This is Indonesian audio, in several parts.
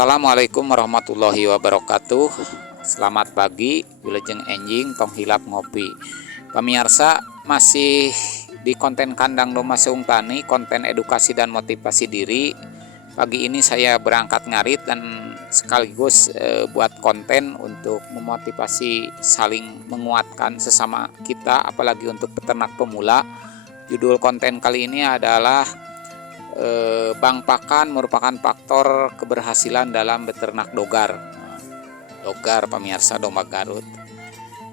Assalamualaikum warahmatullahi wabarakatuh. Selamat pagi, wilujeng enjing tong hilap ngopi. Pemirsa, masih di konten kandang domba seung tani, konten edukasi dan motivasi diri. Pagi ini saya berangkat ngarit dan sekaligus buat konten untuk memotivasi saling menguatkan sesama kita, apalagi untuk peternak pemula. Judul konten kali ini adalah Bang pakan merupakan faktor keberhasilan dalam beternak dogar. Dogar pemirsa, domba Garut.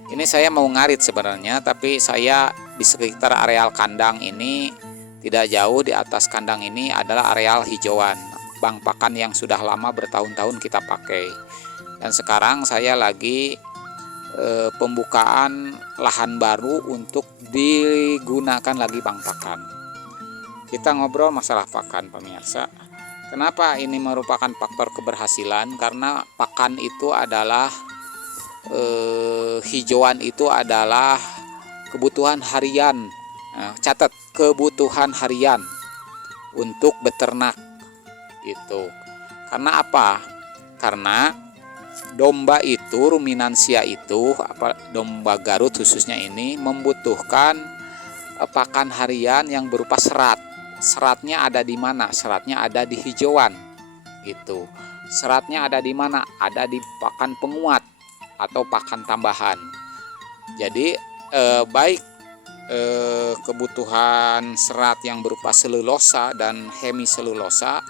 Ini saya mau ngarit sebenarnya, tapi saya di sekitar areal kandang ini, tidak jauh di atas kandang ini adalah areal hijauan. Bang pakan yang sudah lama bertahun-tahun kita pakai. Dan sekarang saya lagi pembukaan lahan baru untuk digunakan lagi bang pakan. Kita ngobrol masalah pakan pemirsa. Kenapa ini merupakan faktor keberhasilan? Karena pakan itu adalah hijauan itu adalah kebutuhan harian. Catat, kebutuhan harian untuk beternak itu. Karena apa? Karena domba itu, ruminansia itu, domba Garut khususnya ini membutuhkan pakan harian yang berupa serat. Seratnya ada di mana? Seratnya ada di hijauan. Gitu. Seratnya ada di mana? Ada di pakan penguat atau pakan tambahan. Jadi baik kebutuhan serat yang berupa selulosa dan hemiselulosa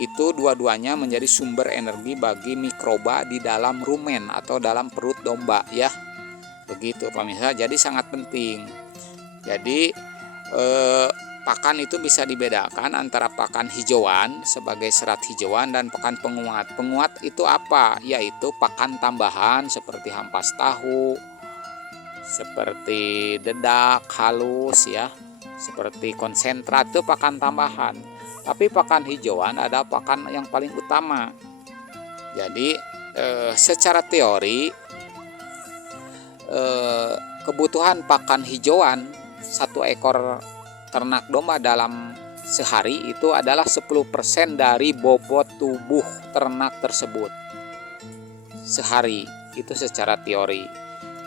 itu dua-duanya menjadi sumber energi bagi mikroba di dalam rumen atau dalam perut domba ya. Begitu pemirsa. Jadi sangat penting. Jadi pakan itu bisa dibedakan antara pakan hijauan sebagai serat hijauan dan pakan penguat. Penguat itu apa? Yaitu pakan tambahan seperti ampas tahu, seperti dedak halus ya, seperti konsentrat, itu pakan tambahan. Tapi pakan hijauan ada pakan yang paling utama. Jadi secara teori kebutuhan pakan hijauan satu ekor ternak domba dalam sehari itu adalah 10% dari bobot tubuh ternak tersebut sehari, itu secara teori.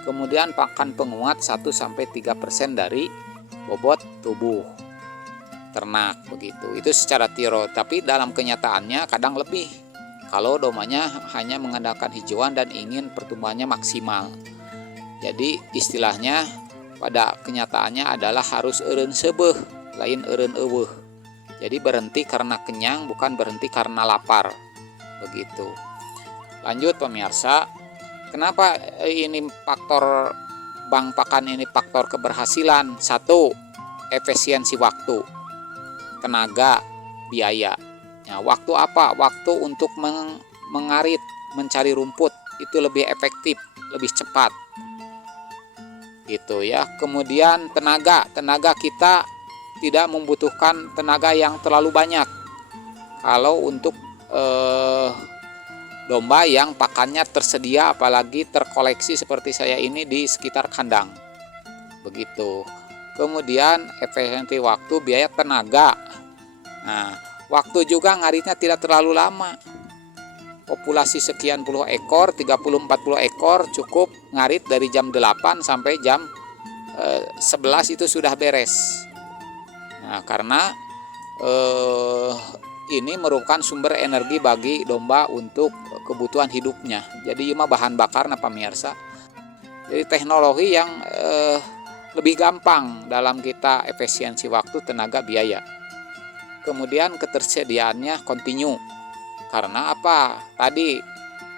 Kemudian pakan penguat 1-3% dari bobot tubuh ternak, begitu. Itu secara teori, tapi dalam kenyataannya kadang lebih kalau dombanya hanya mengandalkan hijauan dan ingin pertumbuhannya maksimal. Jadi istilahnya pada kenyataannya adalah harus eureun seubeuh, lain eureun eueuh. Jadi berhenti karena kenyang, bukan berhenti karena lapar. Begitu. Lanjut pemirsa, kenapa ini faktor bang pakan ini faktor keberhasilan? 1, efisiensi waktu, tenaga, biaya. Nah, waktu apa? Waktu untuk mengarit, mencari rumput itu lebih efektif, lebih cepat. Gitu ya. Kemudian tenaga kita tidak membutuhkan tenaga yang terlalu banyak kalau untuk domba yang pakannya tersedia, apalagi terkoleksi seperti saya ini di sekitar kandang. Begitu. Kemudian efisiensi waktu, biaya, tenaga. Nah, waktu juga ngaritnya tidak terlalu lama. Populasi sekian puluh ekor, 30-40 ekor cukup ngarit dari jam 8 sampai jam 11 itu sudah beres. Nah, karena ini merupakan sumber energi bagi domba untuk kebutuhan hidupnya. Jadi mah bahan bakar nah pemirsa. Jadi teknologi yang lebih gampang dalam kita efisiensi waktu, tenaga, biaya. Kemudian ketersediaannya kontinu. Karena apa? Tadi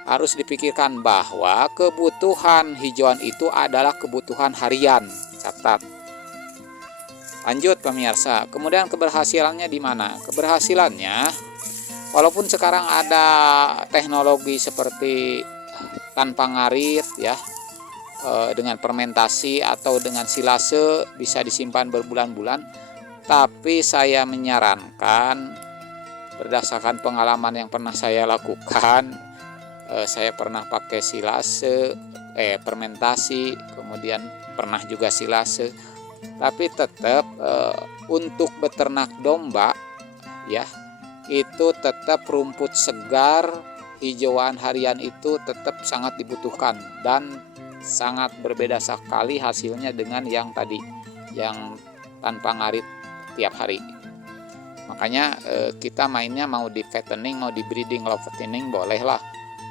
harus dipikirkan bahwa kebutuhan hijauan itu adalah kebutuhan harian. Catat. Lanjut pemirsa. Kemudian keberhasilannya di mana? Keberhasilannya, walaupun sekarang ada teknologi seperti tanpa ngarit ya, dengan fermentasi atau dengan silase bisa disimpan berbulan-bulan, tapi saya menyarankan berdasarkan pengalaman yang pernah saya lakukan, saya pernah pakai silase, fermentasi, kemudian pernah juga silase, tapi tetap untuk beternak domba ya itu tetap rumput segar hijauan harian itu tetap sangat dibutuhkan dan sangat berbeda sekali hasilnya dengan yang tadi, yang tanpa ngarit tiap hari. Makanya kita mainnya mau di fattening, mau di breeding. Kalau fattening boleh lah,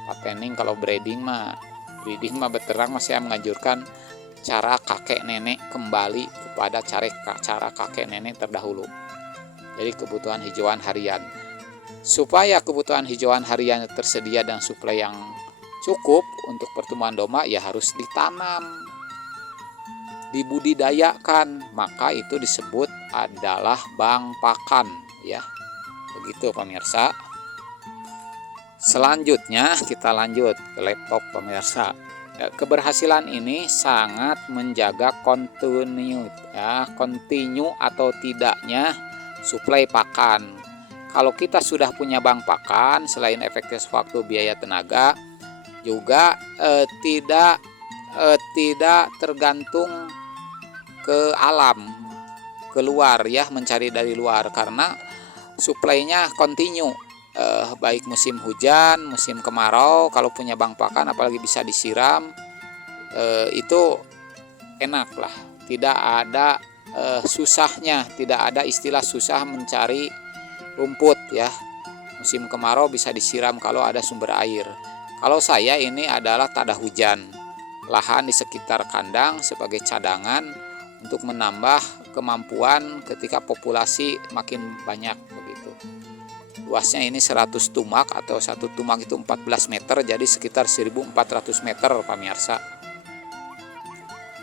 fattening. Kalau breeding mah beternak masih menganjurkan cara kakek nenek kembali kepada cara kakek nenek terdahulu. Jadi kebutuhan hijauan harian. Supaya kebutuhan hijauan harian tersedia dan suplai yang cukup untuk pertumbuhan domba, ya harus ditanam, dibudidayakan. Maka itu disebut adalah bank pakan, ya. Begitu pemirsa. Selanjutnya kita lanjut ke laptop pemirsa. Keberhasilan ini sangat menjaga kontinu atau tidaknya suplai pakan. Kalau kita sudah punya bank pakan, selain efektif waktu, biaya, tenaga, juga tidak tergantung ke alam, keluar ya, mencari dari luar, karena suplainya kontinu. Baik musim hujan, musim kemarau, kalau punya bank pakan apalagi bisa disiram, itu enak lah, tidak ada susahnya, tidak ada istilah susah mencari rumput ya. Musim kemarau bisa disiram kalau ada sumber air. Kalau saya ini adalah tada hujan, lahan di sekitar kandang sebagai cadangan untuk menambah kemampuan ketika populasi makin banyak begitu. Luasnya ini 100 tumak atau satu tumak itu 14 meter, jadi sekitar 1400 meter pemirsa.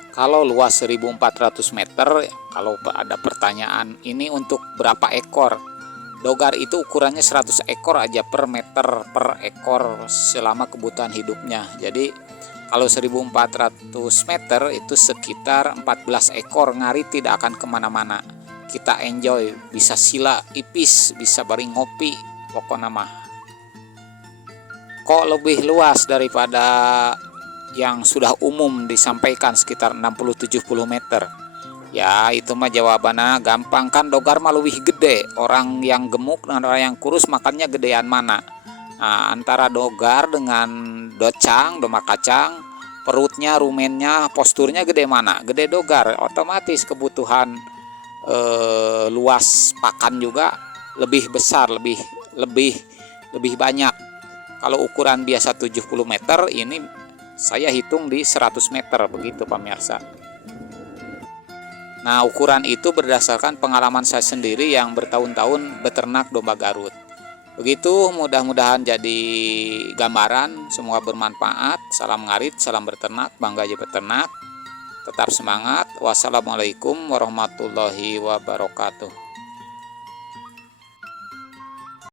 Kalau luas 1400 meter, kalau ada pertanyaan ini untuk berapa ekor? Dogar itu ukurannya 100 ekor aja per meter per ekor selama kebutuhan hidupnya. Jadi kalau 1400 meter itu sekitar 14 ekor, ngarit tidak akan kemana-mana. Kita enjoy, bisa sila ipis, bisa baring ngopi, pokoknya mah. Kok lebih luas daripada yang sudah umum disampaikan sekitar 60-70 meter? Ya itu mah jawabannya gampang, kan dogar mah lebih gede. Orang yang gemuk dan orang yang kurus makannya gedean mana? Nah, antara dogar dengan docang, domba kacang, perutnya, rumennya, posturnya gede mana? Gede dogar. Otomatis kebutuhan luas pakan juga lebih besar, lebih banyak. Kalau ukuran biasa 70 meter, ini saya hitung di 100 meter begitu pemirsa. Nah, ukuran itu berdasarkan pengalaman saya sendiri yang bertahun-tahun beternak domba Garut. Begitu, mudah-mudahan jadi gambaran, semoga bermanfaat. Salam ngarit, salam beternak, bangga jadi beternak. Tetap semangat. Wassalamualaikum warahmatullahi wabarakatuh.